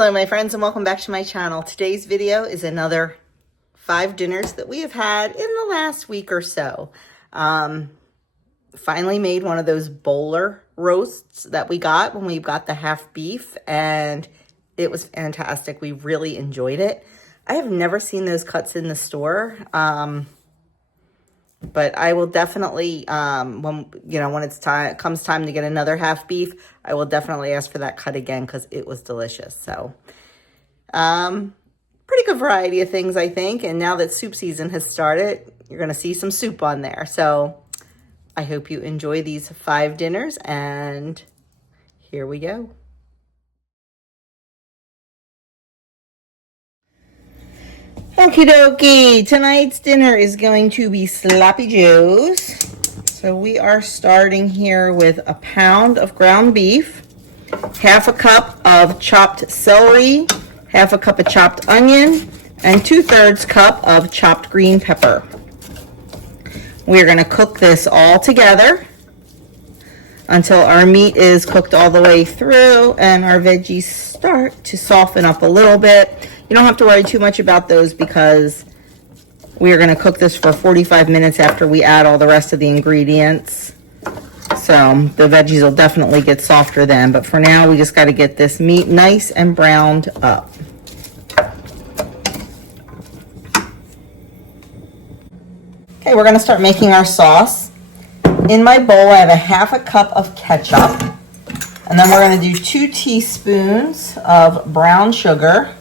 Hello my friends and welcome back to my channel. Today's video is another 5 dinners that we have had in the last week or so. Finally made one of those Bolar roasts that we got when we got the half beef, and it was fantastic. We really enjoyed it. I have never seen those cuts in the store, but I will definitely, when it's comes time to get another half beef, I will definitely ask for that cut again because it was delicious. So, pretty good variety of things, I think. And now that soup season has started, you're going to see some soup on there. So I hope you enjoy these 5 dinners, and here we go. Okie dokie, tonight's dinner is going to be Sloppy Joe's. So we are starting here with a pound of ground beef, half a cup of chopped celery, half a cup of chopped onion, and 2/3 cup of chopped green pepper. We're going to cook this all together until our meat is cooked all the way through and our veggies start to soften up a little bit. You don't have to worry too much about those because we are going to cook this for 45 minutes after we add all the rest of the ingredients. So the veggies will definitely get softer then. But for now, we just got to get this meat nice and browned up. Okay, we're going to start making our sauce. In my bowl, I have a half a cup of ketchup. And then we're going to do 2 teaspoons of brown sugar.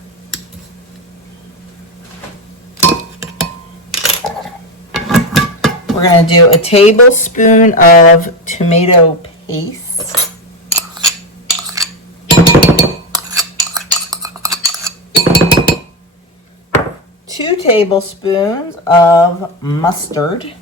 We're going to do a tablespoon of tomato paste. Two tablespoons of mustard.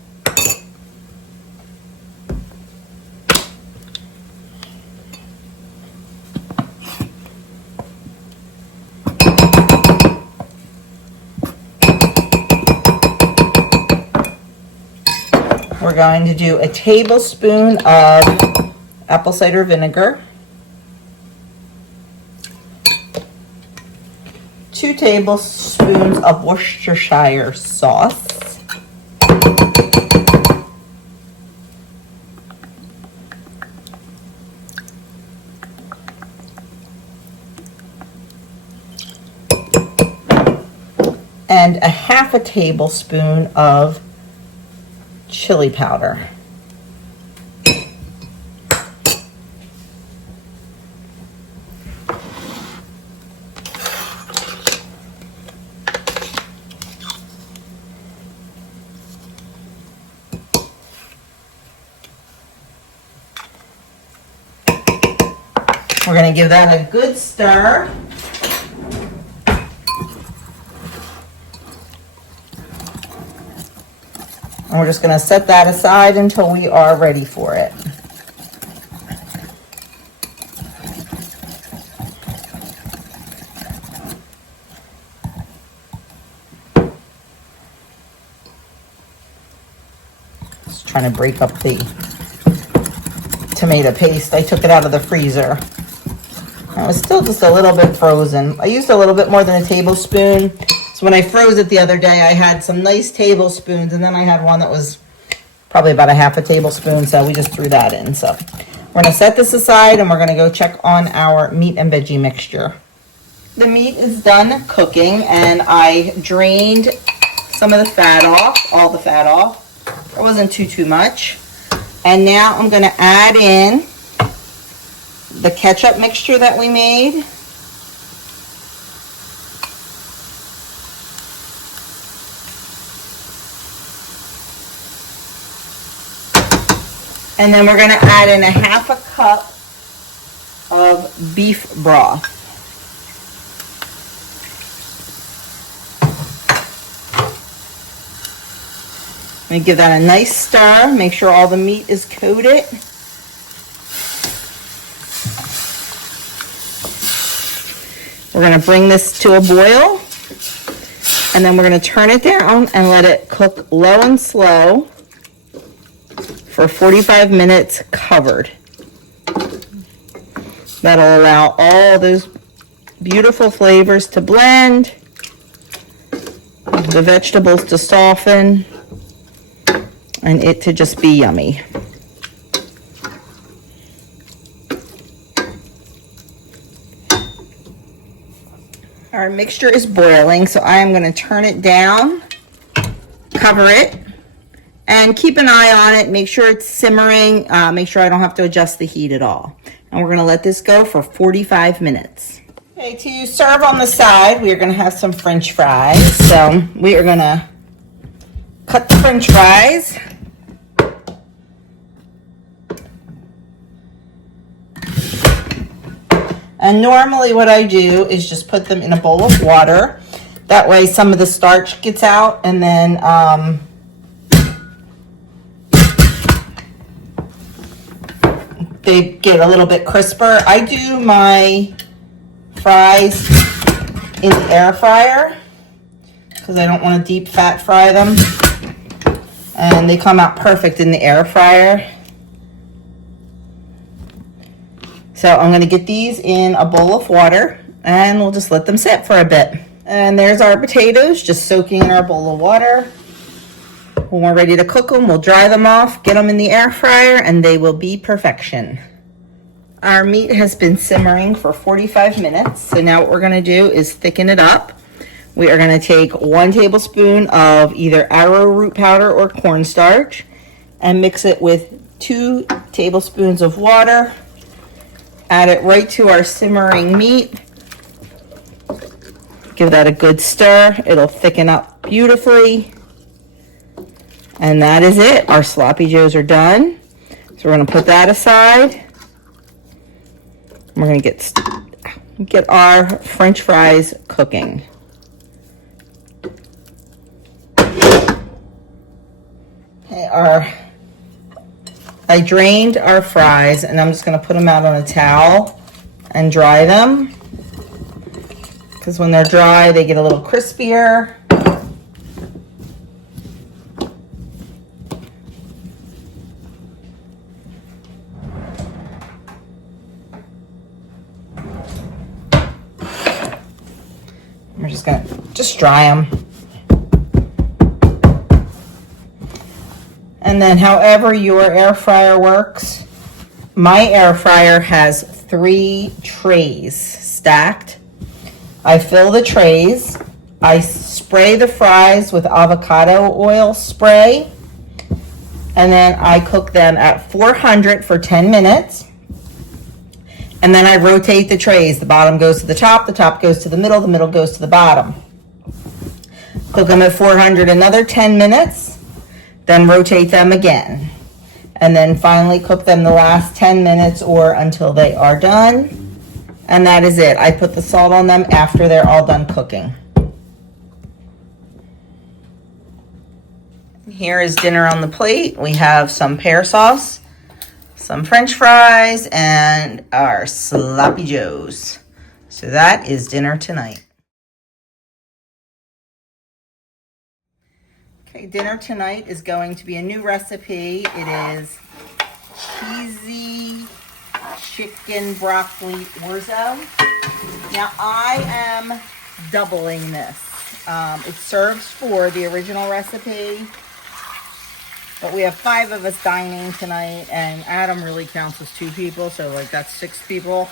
We're going to do a tablespoon of apple cider vinegar, 2 tablespoons of Worcestershire sauce, and a half a tablespoon of chili powder. We're going to give that a good stir. And we're just going to set that aside until we are ready for it. Just trying to break up the tomato paste. I took it out of the freezer. It was still just a little bit frozen. I used a little bit more than a tablespoon. So when I froze it the other day, I had some nice tablespoons, and then I had one that was probably about a half a tablespoon, so we just threw that in. So we're going to set this aside, and we're going to go check on our meat and veggie mixture. The meat is done cooking, and I drained some of the fat off, all the fat off. There wasn't too much. And now I'm going to add in the ketchup mixture that we made. And then we're going to add in a half a cup of beef broth. I'm going to give that a nice stir. Make sure all the meat is coated. We're going to bring this to a boil. And then we're going to turn it down and let it cook low and slow for 45 minutes covered. That'll allow all those beautiful flavors to blend, the vegetables to soften, and it to just be yummy. Our mixture is boiling, so I am going to turn it down, cover it, and keep an eye on it. Make sure it's simmering. Make sure I don't have to adjust the heat at all. And we're going to let this go for 45 minutes. Okay, to serve on the side, we are going to have some French fries. So we are going to cut the French fries. And normally what I do is just put them in a bowl of water. That way some of the starch gets out, and then they get a little bit crisper. I do my fries in the air fryer because I don't want to deep fat fry them. And they come out perfect in the air fryer. So I'm going to get these in a bowl of water, and we'll just let them sit for a bit. And there's our potatoes just soaking in our bowl of water. When we're ready to cook them, we'll dry them off, get them in the air fryer, and they will be perfection. Our meat has been simmering for 45 minutes. So now what we're going to do is thicken it up. We are going to take 1 tablespoon of either arrowroot powder or cornstarch and mix it with 2 tablespoons of water. Add it right to our simmering meat. Give that a good stir. It'll thicken up beautifully. And that is it. Our sloppy joes are done. So we're going to put that aside. We're going to get our French fries cooking. Okay, I drained our fries, and I'm just going to put them out on a towel and dry them. Because when they're dry, they get a little crispier. We're just going to dry them. And then however your air fryer works, my air fryer has 3 trays stacked. I fill the trays. I spray the fries with avocado oil spray. And then I cook them at 400 for 10 minutes. And then I rotate the trays. The bottom goes to the top goes to the middle goes to the bottom. Cook them at 400 another 10 minutes. Then rotate them again. And then finally cook them the last 10 minutes or until they are done. And that is it. I put the salt on them after they're all done cooking. Here is dinner on the plate. We have some pear sauce, some French fries, and our sloppy joes. So that is dinner tonight. Okay, dinner tonight is going to be a new recipe. It is cheesy chicken broccoli orzo. Now I am doubling this. It serves 4, the original recipe, but we have 5 of us dining tonight, and Adam really counts as 2 people, so like that's 6 people.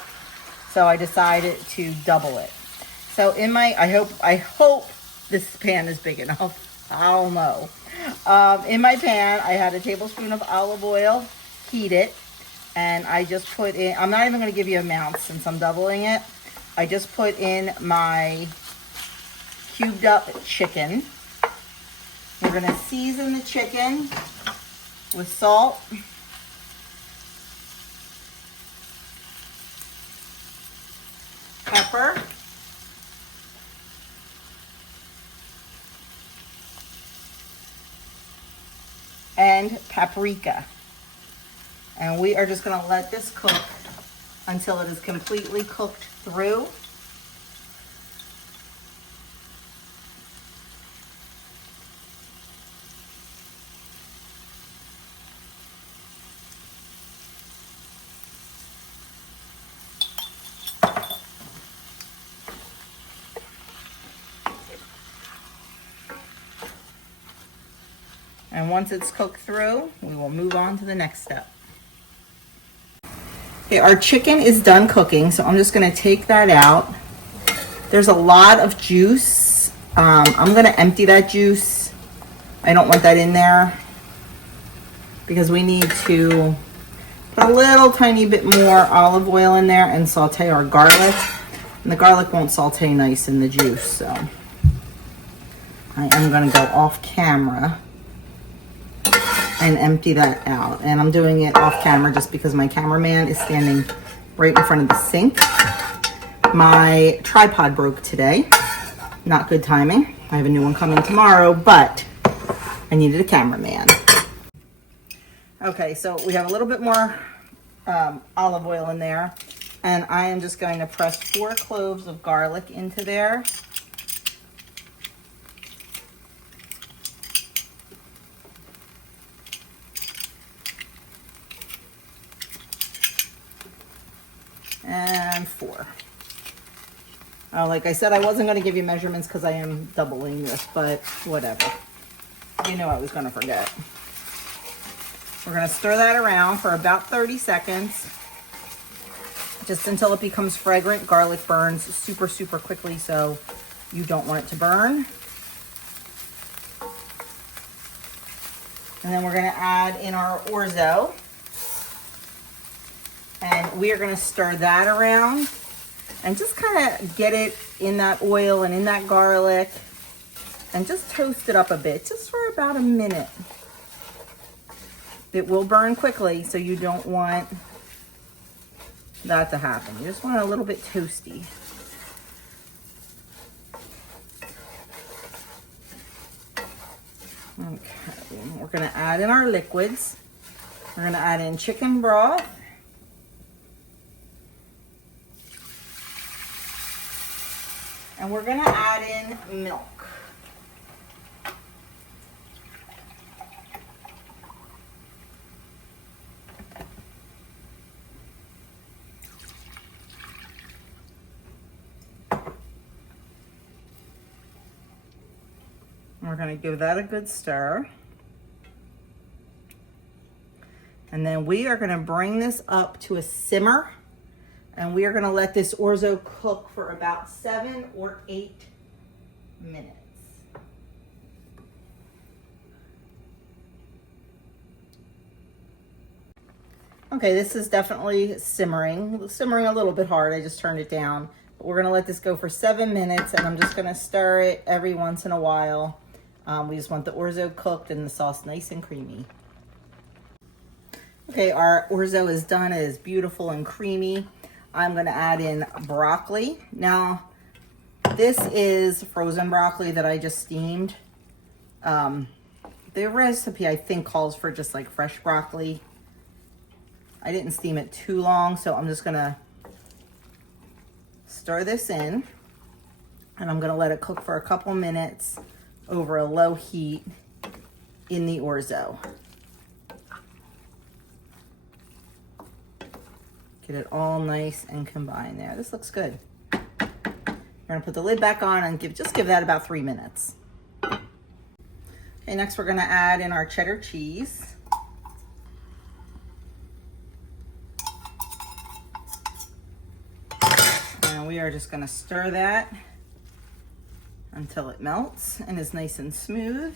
So I decided to double it. So in my, I hope this pan is big enough. I don't know. In my pan, I had a tablespoon of olive oil, heat it, and I just put in, I'm not even going to give you amounts since I'm doubling it. I just put in my cubed up chicken. We're going to season the chicken with salt, pepper, and paprika. And we are just going to let this cook until it is completely cooked through. And once it's cooked through, we will move on to the next step. Okay, our chicken is done cooking, so I'm just gonna take that out. There's a lot of juice. I'm gonna empty that juice. I don't want that in there because we need to put a little tiny bit more olive oil in there and saute our garlic. And the garlic won't saute nice in the juice, so I am gonna go off camera and empty that out. And I'm doing it off camera just because my cameraman is standing right in front of the sink. My tripod broke today. Not good timing. I have a new one coming tomorrow, but I needed a cameraman. Okay, so we have a little bit more olive oil in there, and I am just going to press 4 cloves of garlic into there. And 4. Like I said, I wasn't going to give you measurements because I am doubling this, but whatever. You know I was going to forget. We're going to stir that around for about 30 seconds, just until it becomes fragrant. Garlic burns super, super quickly, so you don't want it to burn. And then we're going to add in our orzo. And we are going to stir that around and just kind of get it in that oil and in that garlic and just toast it up a bit, just for about a minute. It will burn quickly, so you don't want that to happen. You just want it a little bit toasty. Okay, we're going to add in our liquids. We're going to add in chicken broth. And we're going to add in milk. We're going to give that a good stir. And then we are going to bring this up to a simmer. And we are going to let this orzo cook for about 7 or 8 minutes. Okay, this is definitely simmering a little bit hard. I just turned it down. But we're going to let this go for 7 minutes, and I'm just going to stir it every once in a while. We just want the orzo cooked and the sauce nice and creamy. Okay, our orzo is done. It is beautiful and creamy. I'm going to add in broccoli. Now, this is frozen broccoli that I just steamed. The recipe, I think, calls for just like fresh broccoli. I didn't steam it too long, so I'm just going to stir this in. And I'm going to let it cook for a couple minutes over a low heat in the orzo. Get it all nice and combined there. This looks good. We're gonna put the lid back on and just give that about 3 minutes. Okay, next we're gonna add in our cheddar cheese. And we are just gonna stir that until it melts and is nice and smooth.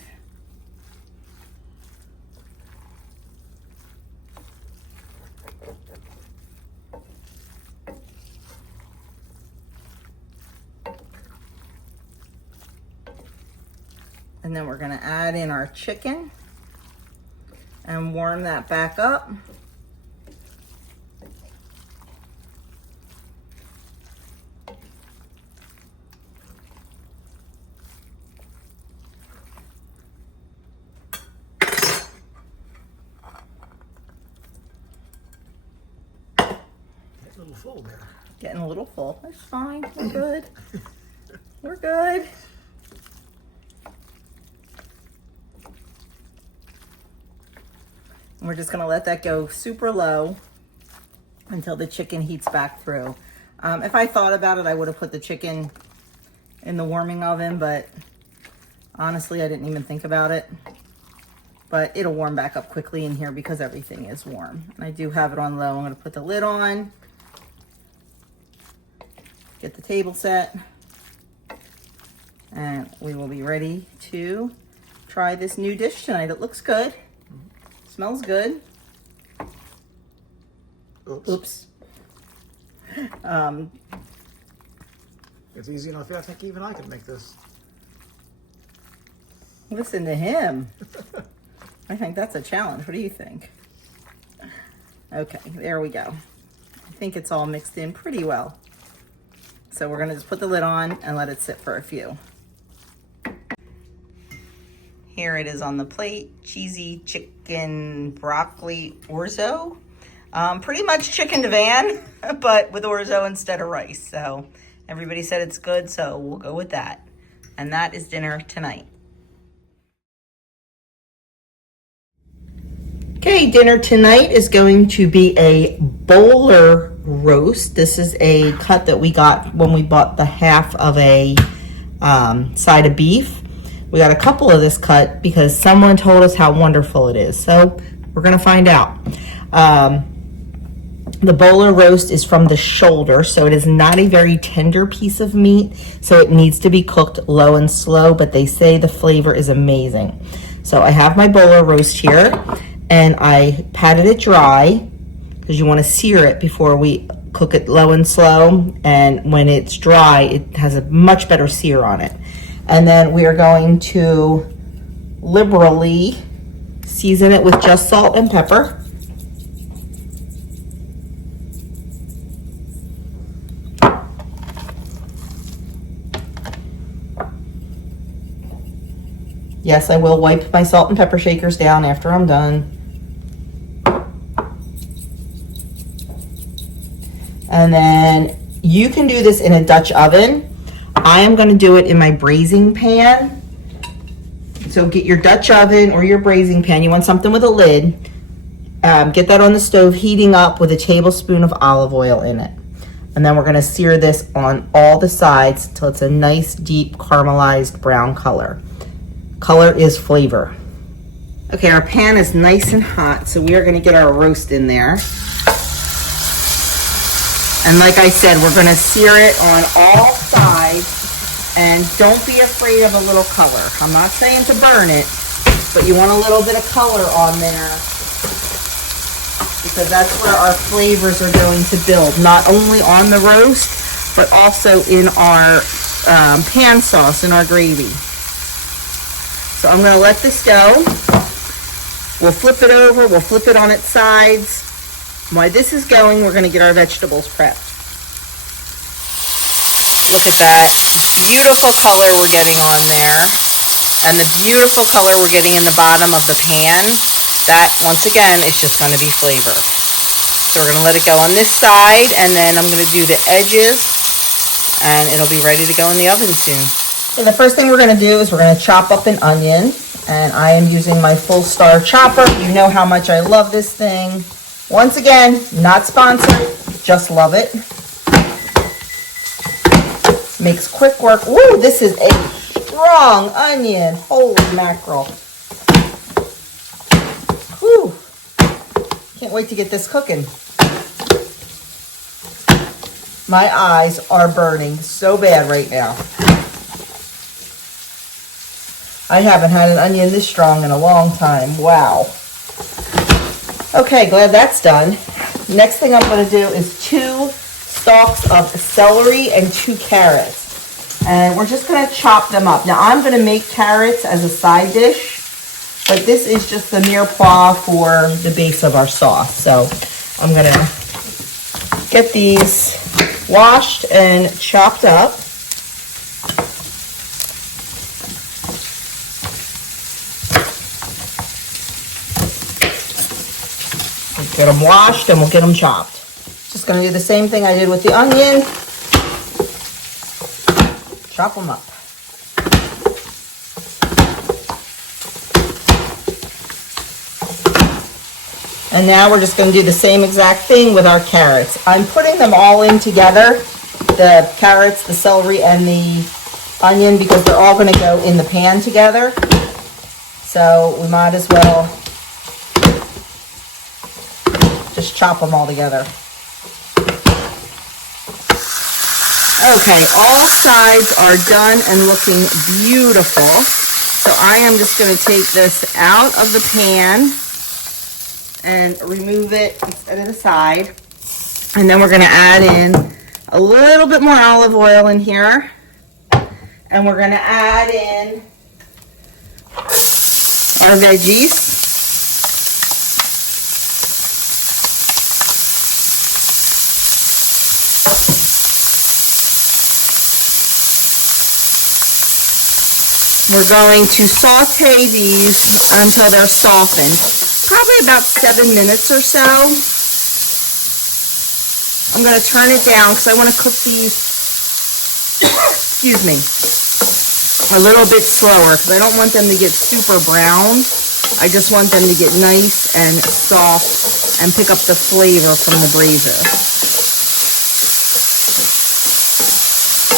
And then we're going to add in our chicken and warm that back up. Getting a little full there. Getting a little full. It's fine. We're good. We're good. We're just going to let that go super low until the chicken heats back through. If I thought about it, I would have put the chicken in the warming oven, but honestly, I didn't even think about it. but it'll warm back up quickly in here because everything is warm. And I do have it on low. I'm gonna put the lid on, get the table set, and we will be ready to try this new dish tonight. It looks good, smells good. Oops. It's easy enough. I think even I can make this. Listen to him. I think that's a challenge. What do you think? Okay, there we go. I think it's all mixed in pretty well. So we're gonna just put the lid on and let it sit for a few. Here it is on the plate, cheesy chicken broccoli orzo. Pretty much chicken divan, but with orzo instead of rice. So everybody said it's good, so we'll go with that. And that is dinner tonight. Okay, dinner tonight is going to be a Bolar roast. This is a cut that we got when we bought the half of a side of beef. We got a couple of this cut because someone told us how wonderful it is. So we're gonna find out. The Bolar roast is from the shoulder, so it is not a very tender piece of meat, so it needs to be cooked low and slow, but they say the flavor is amazing. So I have my Bolar roast here, and I patted it dry, because you want to sear it before we cook it low and slow, and when it's dry, it has a much better sear on it. And then we are going to liberally season it with just salt and pepper. Yes, I will wipe my salt and pepper shakers down after I'm done. And then you can do this in a Dutch oven. I am going to do it in my braising pan. So get your Dutch oven or your braising pan. You want something with a lid. Get that on the stove heating up with a tablespoon of olive oil in it. And then we're going to sear this on all the sides until it's a nice deep caramelized brown color. Color is flavor. Okay, our pan is nice and hot, so we are going to get our roast in there. And like I said, we're going to sear it on all sides, and don't be afraid of a little color. I'm not saying to burn it, but you want a little bit of color on there, because that's where our flavors are going to build, not only on the roast, but also in our pan sauce, in our gravy. So I'm going to let this go. We'll flip it over. We'll flip it on its sides. While this is going, we're going to get our vegetables prepped. Look at that beautiful color we're getting on there. And the beautiful color we're getting in the bottom of the pan. That, once again, is just going to be flavor. So we're going to let it go on this side. And then I'm going to do the edges. And it'll be ready to go in the oven soon. So the first thing we're going to do is we're going to chop up an onion, and I am using my Full Star chopper. You know how much I love this thing. Once again, not sponsored, just love it. Makes quick work. Woo, this is a strong onion. Holy mackerel. Whew. Can't wait to get this cooking. My eyes are burning so bad right now. I haven't had an onion this strong in a long time. Wow. Okay, glad that's done. Next thing I'm going to do is 2 stalks of celery and 2 carrots. And we're just going to chop them up. Now, I'm going to make carrots as a side dish, but this is just the mirepoix for the base of our sauce. So I'm going to get these washed and chopped up. Get them washed and we'll get them chopped. Just going to do the same thing I did with the onion. Chop them up. And now we're just going to do the same exact thing with our carrots. I'm putting them all in together, the carrots, the celery, and the onion, because they're all going to go in the pan together. So we might as well just chop them all together. Okay, all sides are done and looking beautiful. So I am just going to take this out of the pan and remove it instead of the side. And then we're going to add in a little bit more olive oil in here. And we're going to add in our veggies. We're going to saute these until they're softened. Probably about 7 minutes or so. I'm going to turn it down because I want to cook these, excuse me, a little bit slower because I don't want them to get super brown. I just want them to get nice and soft and pick up the flavor from the brazier.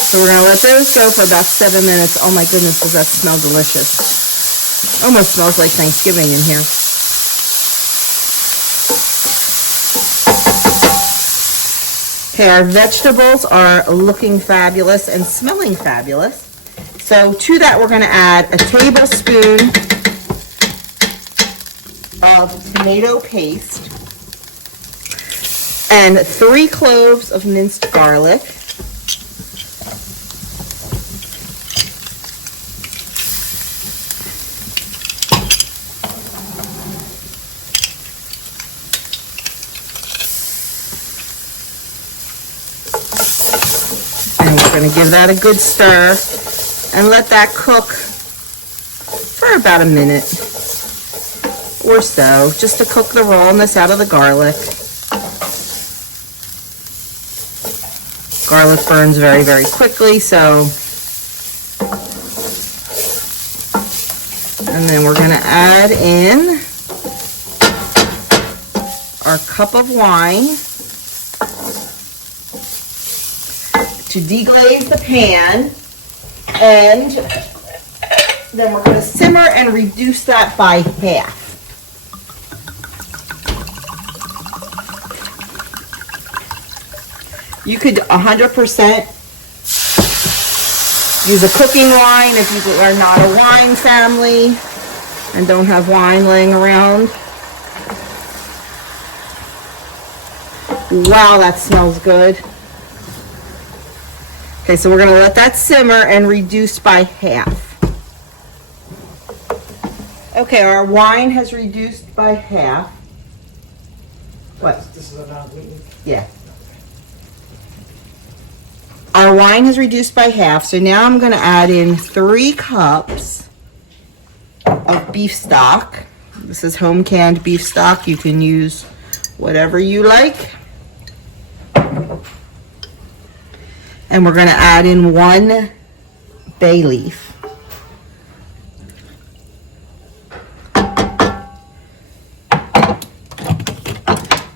So we're going to let those go for about 7 minutes. Oh my goodness, does that smell delicious. Almost smells like Thanksgiving in here. Okay, our vegetables are looking fabulous and smelling fabulous. So to that, we're going to add a tablespoon of tomato paste and 3 cloves of minced garlic. We're going to give that a good stir and let that cook for about a minute or so, just to cook the rawness out of the garlic. Garlic burns very, very quickly, so. And then we're going to add in our cup of wine to deglaze the pan, and then we're going to simmer and reduce that by half. You could 100% use a cooking wine if you are not a wine family and don't have wine laying around. Wow, that smells good. Okay, so we're going to let that simmer and reduce by half. Okay, our wine has reduced by half. What? This is a non-gluten? Yeah. Our wine has reduced by half, so now I'm going to add in 3 cups of beef stock. This is home canned beef stock. You can use whatever you like. And we're going to add in 1 bay leaf.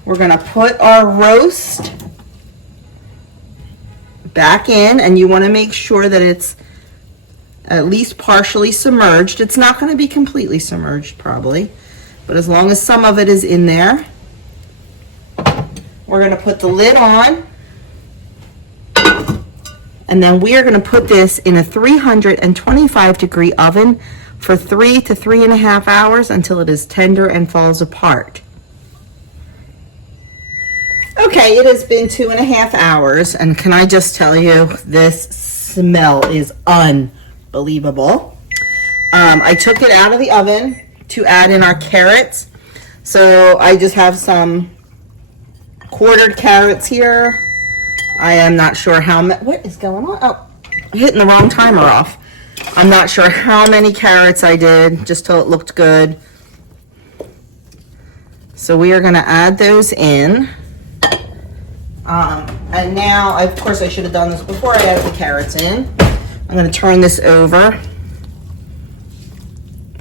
We're going to put our roast back in, and you want to make sure that it's at least partially submerged. It's not going to be completely submerged probably, but as long as some of it is in there. We're going to put the lid on. And then we are going to put this in a 325-degree oven for 3 to 3.5 hours until it is tender and falls apart. Okay, it has been 2.5 hours, and can I just tell you, this smell is unbelievable. I took it out of the oven to add in our carrots. So I just have some quartered carrots here. I am not sure how many. What is going on? Oh, I'm hitting the wrong timer off. I'm not sure how many carrots I did, just till it looked good. So we are going to add those in. And now, of course, I should have done this before I added the carrots in. I'm going to turn this over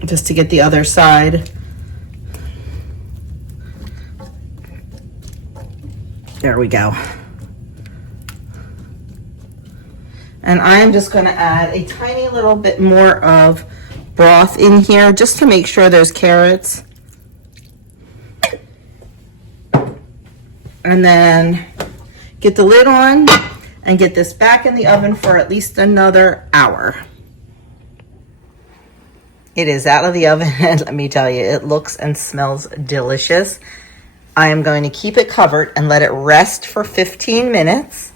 just to get the other side. There we go. And I am just going to add a tiny little bit more of broth in here just to make sure there's carrots. And then get the lid on and get this back in the oven for at least another hour. It is out of the oven, and let me tell you, it looks and smells delicious. I am going to keep it covered and let it rest for 15 minutes.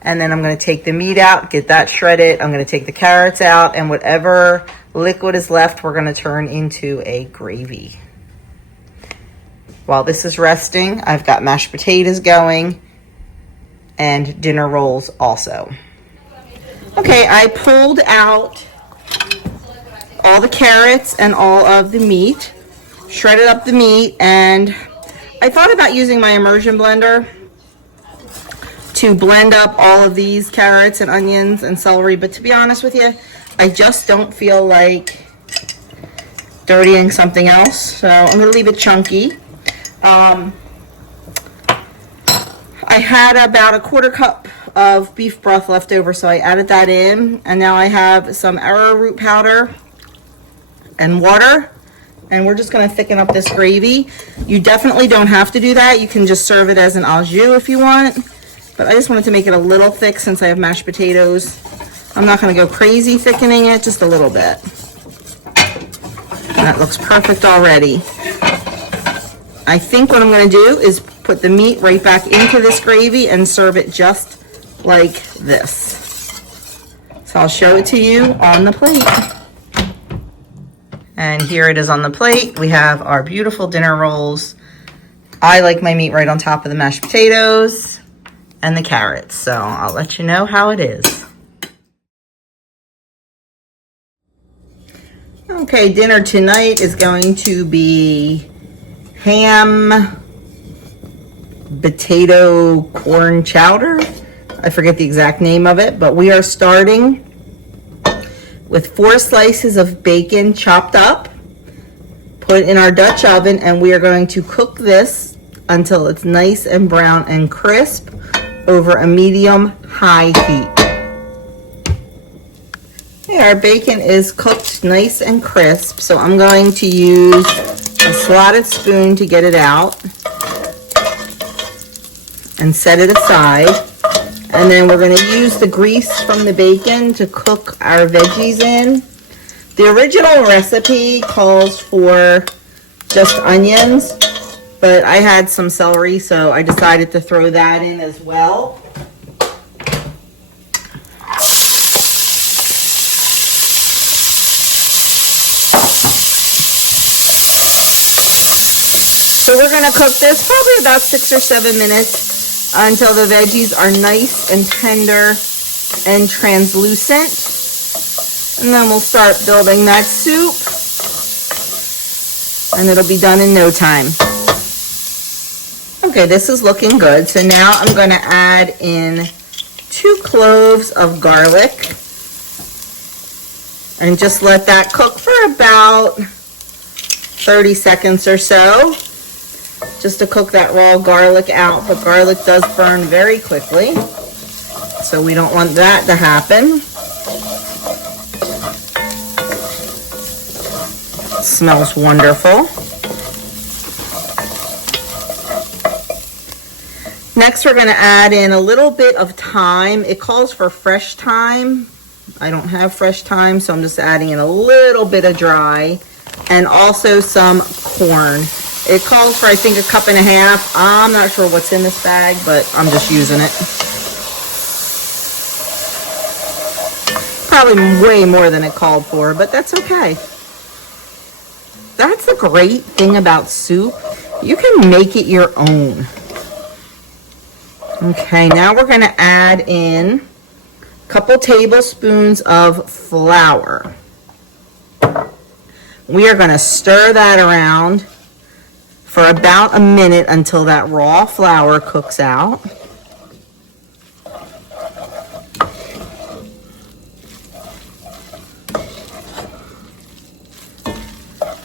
And then I'm going to take the meat out, get that shredded. I'm going to take the carrots out, and whatever liquid is left, we're going to turn into a gravy. While this is resting, I've got mashed potatoes going and dinner rolls also. Okay, I pulled out all the carrots and all of the meat, shredded up the meat, and I thought about using my immersion blender to blend up all of these carrots and onions and celery, but to be honest with you, I just don't feel like dirtying something else, so I'm going to leave it chunky. I had about a quarter cup of beef broth left over, so I added that in, and now I have some arrowroot powder and water, and we're just going to thicken up this gravy. You definitely don't have to do that. You can just serve it as an au jus if you want, but I just wanted to make it a little thick since I have mashed potatoes. I'm not going to go crazy thickening it, just a little bit. That looks perfect already. I think what I'm going to do is put the meat right back into this gravy and serve it just like this. So I'll show it to you on the plate. And here it is on the plate. We have our beautiful dinner rolls. I like my meat right on top of the mashed potatoes and the carrots, so I'll let you know how it is. Okay, dinner tonight is going to be ham, potato, corn chowder. I forget the exact name of it, but we are starting with 4 slices of bacon chopped up, put in our Dutch oven, and we are going to cook this until it's nice and brown and crisp over a medium-high heat. Okay, our bacon is cooked nice and crisp, so I'm going to use a slotted spoon to get it out and set it aside. And then we're going to use the grease from the bacon to cook our veggies in. The original recipe calls for just onions, but I had some celery, so I decided to throw that in as well. So we're going to cook this probably about 6 or 7 minutes until the veggies are nice and tender and translucent. And then we'll start building that soup, and it'll be done in no time. Okay, this is looking good. So now I'm going to add in 2 cloves of garlic and just let that cook for about 30 seconds or so, just to cook that raw garlic out. But garlic does burn very quickly, so we don't want that to happen. It smells wonderful. Next, we're going to add in a little bit of thyme. It calls for fresh thyme. I don't have fresh thyme, so I'm just adding in a little bit of dry, and also some corn. It calls for, I think, 1.5 cups. I'm not sure what's in this bag, but I'm just using it. Probably way more than it called for, but that's okay. That's the great thing about soup. You can make it your own. Okay, now we're going to add in a couple tablespoons of flour. We are going to stir that around for about a minute until that raw flour cooks out.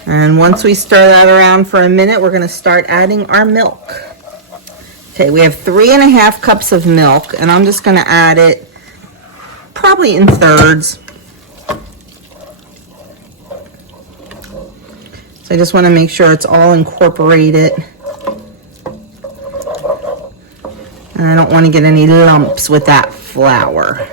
And once we stir that around for a minute, we're going to start adding our milk. Okay, we have 3.5 cups of milk, and I'm just going to add it probably in thirds. So I just want to make sure it's all incorporated. And I don't want to get any lumps with that flour.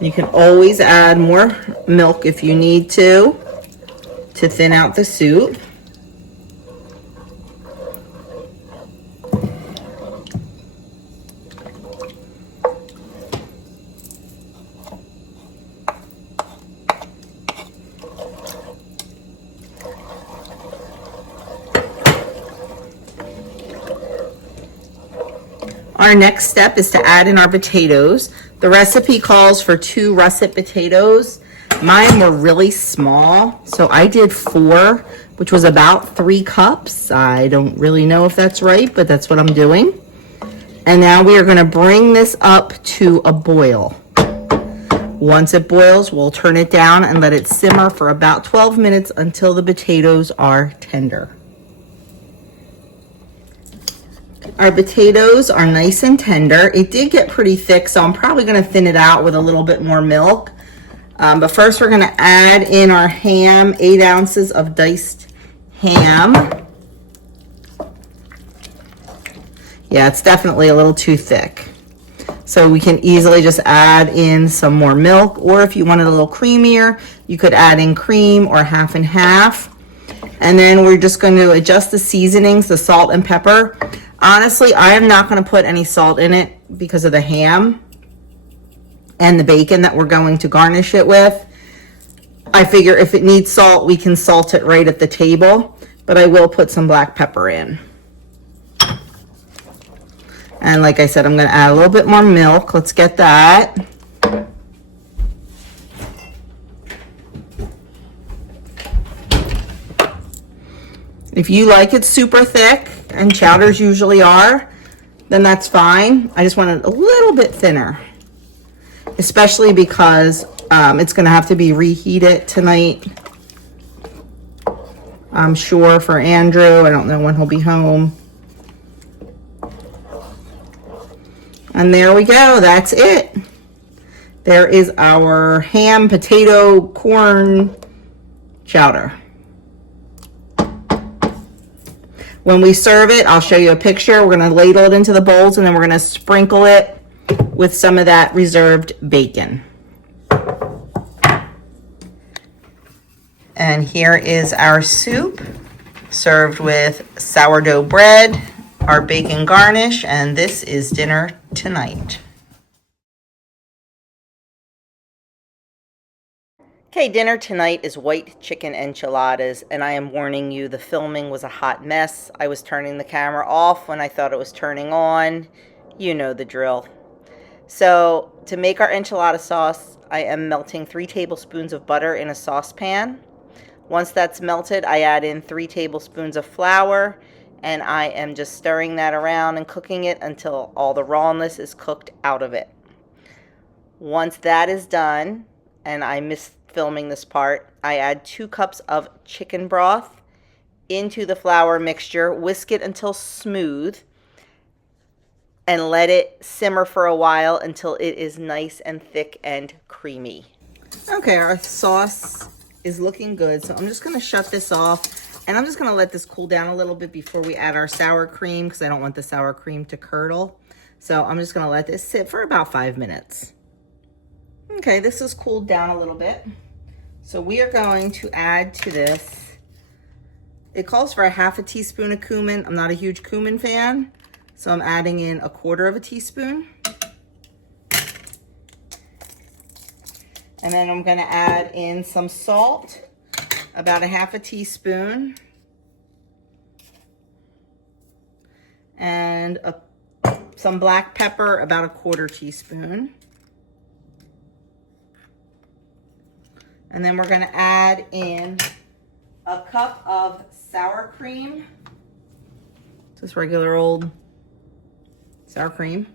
You can always add more milk if you need to thin out the soup. Our next step is to add in our potatoes. The recipe calls for 2 russet potatoes. Mine were really small, so I did 4, which was about 3 cups. I don't really know if that's right, but that's what I'm doing. And now we are going to bring this up to a boil. Once it boils, we'll turn it down and let it simmer for about 12 minutes until the potatoes are tender. Our potatoes are nice and tender. It did get pretty thick, so I'm probably going to thin it out with a little bit more milk. But first we're going to add in our ham, 8 ounces of diced ham. Yeah, it's definitely a little too thick. So we can easily just add in some more milk, or if you want it a little creamier, you could add in cream or half and half. And then we're just going to adjust the seasonings, the salt and pepper. Honestly, I am not going to put any salt in it because of the ham and the bacon that we're going to garnish it with. I figure if it needs salt, we can salt it right at the table, but I will put some black pepper in. And like I said, I'm going to add a little bit more milk. Let's get that. If you like it super thick, and chowders usually are, then that's fine. I just want it a little bit thinner, especially because it's going to have to be reheated tonight, I'm sure, for Andrew. I don't know when he'll be home. And there we go. That's it. There is our ham, potato, corn chowder. When we serve it, I'll show you a picture. We're going to ladle it into the bowls, and then we're going to sprinkle it with some of that reserved bacon. And here is our soup, served with sourdough bread, our bacon garnish, and this is dinner tonight. Okay, dinner tonight is white chicken enchiladas, and I am warning you, the filming was a hot mess. I was turning the camera off when I thought it was turning on. You know the drill. So, to make our enchilada sauce, I am melting 3 tablespoons of butter in a saucepan. Once that's melted, I add in 3 tablespoons of flour, and I am just stirring that around and cooking it until all the rawness is cooked out of it. Once that is done, and I missed filming this part, I add 2 cups of chicken broth into the flour mixture, whisk it until smooth, and let it simmer for a while until it is nice and thick and creamy. Okay, our sauce is looking good, so I'm just going to shut this off, and I'm just going to let this cool down a little bit before we add our sour cream, because I don't want the sour cream to curdle. So I'm just going to let this sit for about 5 minutes. Okay, this has cooled down a little bit. So we are going to add to this, it calls for a half a teaspoon of cumin. I'm not a huge cumin fan, so I'm adding in 1/4 teaspoon. And then I'm going to add in some salt, about a half a teaspoon. And some black pepper, about 1/4 teaspoon. And then we're going to add in a cup of sour cream. Just regular old sour cream.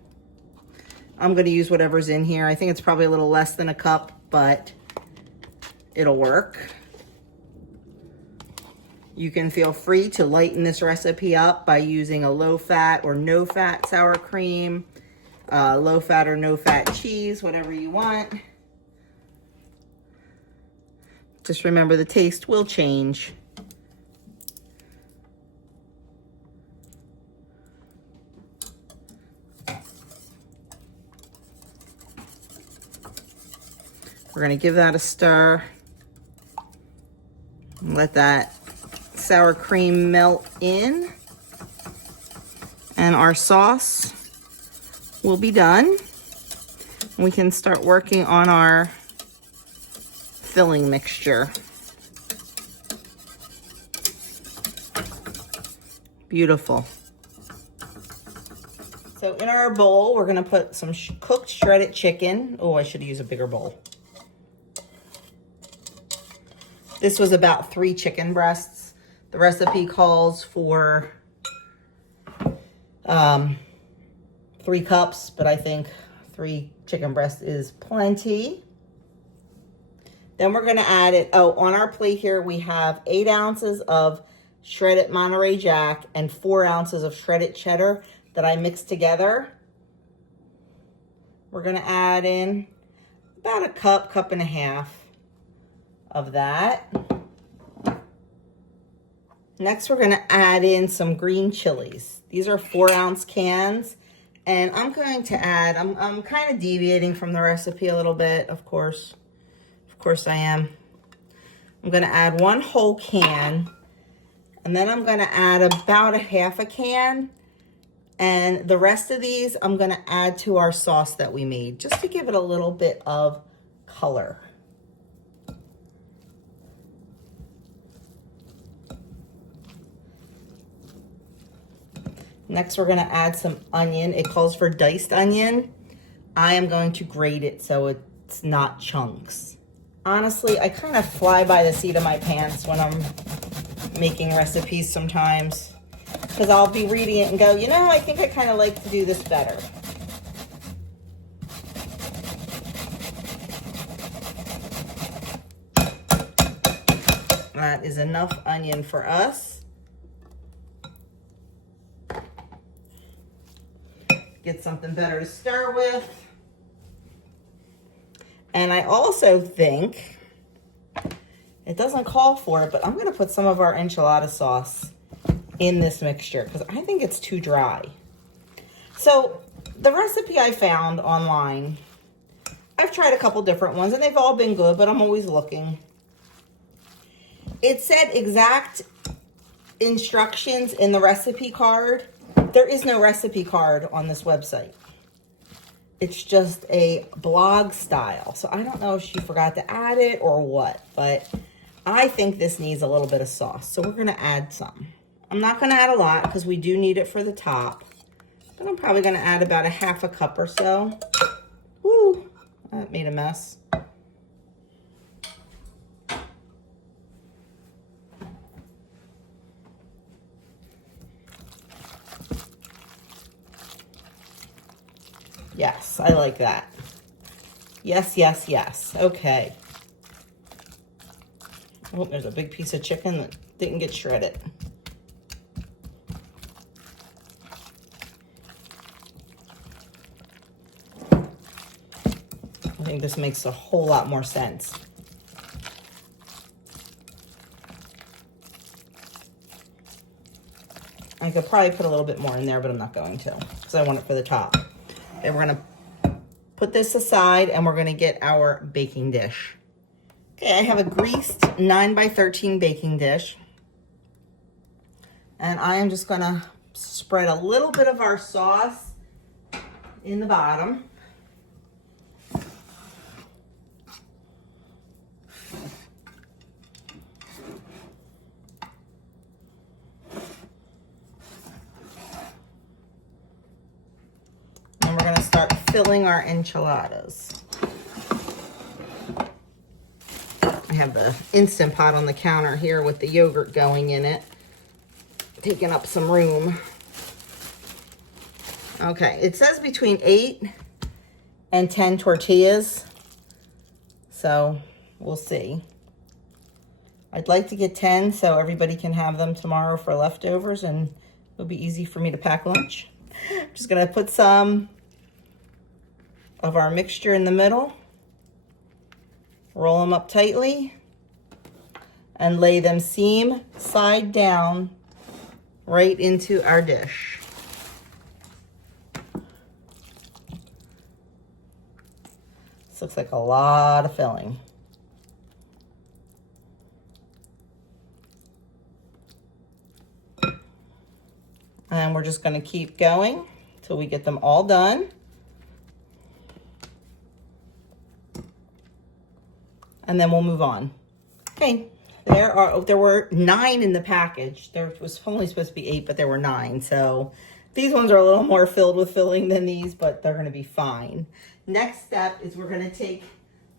I'm going to use whatever's in here. I think it's probably a little less than a cup, but it'll work. You can feel free to lighten this recipe up by using a low-fat or no-fat sour cream, low-fat or no-fat cheese, whatever you want. Just remember the taste will change. We're going to give that a stir. Let that sour cream melt in. And our sauce will be done. We can start working on our filling mixture. Beautiful. So in our bowl, we're going to put some cooked shredded chicken. Oh, I should use a bigger bowl. This was about 3 chicken breasts. The recipe calls for 3 cups, but I think 3 chicken breasts is plenty. Then we're gonna add it, on our plate here, we have 8 ounces of shredded Monterey Jack and 4 ounces of shredded cheddar that I mixed together. We're gonna add in about a cup and a half of that. Next, we're gonna add in some green chilies. These are 4-ounce cans, and I'm going to add, I'm kind of deviating from the recipe a little bit, of course I am. I'm gonna add 1 whole can, and then I'm gonna add about a half a can, and the rest of these I'm gonna add to our sauce that we made, just to give it a little bit of color. Next, we're gonna add some onion. It calls for diced onion. I am going to grate it so it's not chunks. Honestly, I kind of fly by the seat of my pants when I'm making recipes sometimes, because I'll be reading it and go, you know, I think I kind of like to do this better. That is enough onion for us. Get something better to stir with. And I also think, it doesn't call for it, but I'm gonna put some of our enchilada sauce in this mixture because I think it's too dry. So the recipe I found online, I've tried a couple different ones and they've all been good, but I'm always looking. It said exact instructions in the recipe card. There is no recipe card on this website. It's just a blog style. So I don't know if she forgot to add it or what, but I think this needs a little bit of sauce. So we're gonna add some. I'm not gonna add a lot because we do need it for the top, but I'm probably gonna add about a half a cup or so. Woo, that made a mess. Yes, I like that. Yes, yes, yes. Okay. Oh, there's a big piece of chicken that didn't get shredded. I think this makes a whole lot more sense. I could probably put a little bit more in there, but I'm not going to because I want it for the top. And we're gonna put this aside and we're gonna get our baking dish. Okay, I have a greased 9x13 baking dish. And I am just gonna spread a little bit of our sauce in the bottom. And we're gonna start filling our enchiladas. I have the Instant Pot on the counter here with the yogurt going in it, taking up some room. Okay, it says between 8 and 10 tortillas, so we'll see. I'd like to get 10 so everybody can have them tomorrow for leftovers, and it'll be easy for me to pack lunch. I'm just gonna put some of our mixture in the middle, roll them up tightly, and lay them seam side down right into our dish. This looks like a lot of filling. And we're just going to keep going till we get them all done. And then we'll move on. Okay, there were 9 in the package. There was only supposed to be 8, but there were 9. So these ones are a little more filled with filling than these, but they're going to be fine. Next step is we're going to take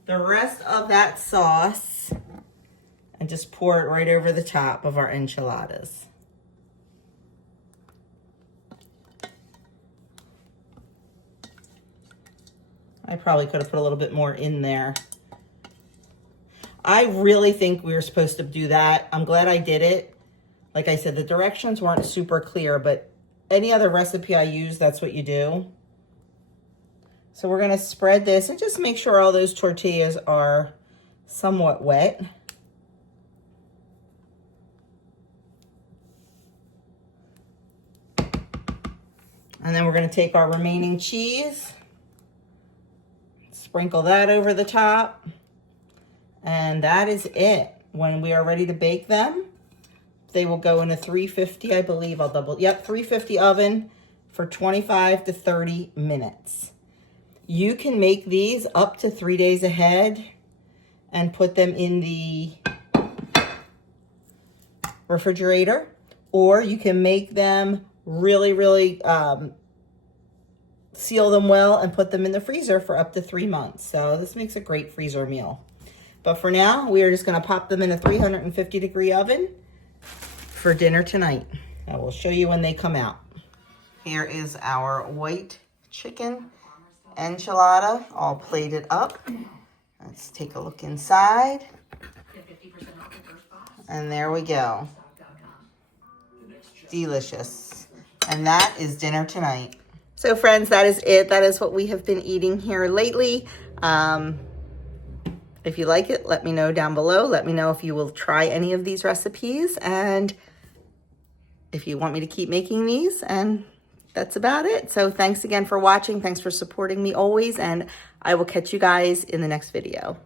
the rest of that sauce and just pour it right over the top of our enchiladas. I probably could have put a little bit more in there. I really think we were supposed to do that. I'm glad I did it. Like I said, the directions weren't super clear, but any other recipe I use, that's what you do. So we're gonna spread this and just make sure all those tortillas are somewhat wet. And then we're gonna take our remaining cheese, sprinkle that over the top, and that is it. When we are ready to bake them, they will go in a 350, I believe, 350 oven for 25 to 30 minutes. You can make these up to 3 days ahead and put them in the refrigerator, or you can make them really, seal them well and put them in the freezer for up to 3 months. So this makes a great freezer meal. But for now, we are just going to pop them in a 350-degree oven for dinner tonight. I will show you when they come out. Here is our white chicken enchilada all plated up. Let's take a look inside. And there we go. Delicious. And that is dinner tonight. So friends, that is it. That is what we have been eating here lately. If you like it, let me know down below. Let me know if you will try any of these recipes and if you want me to keep making these. And that's about it. So thanks again for watching. Thanks for supporting me always. And I will catch you guys in the next video.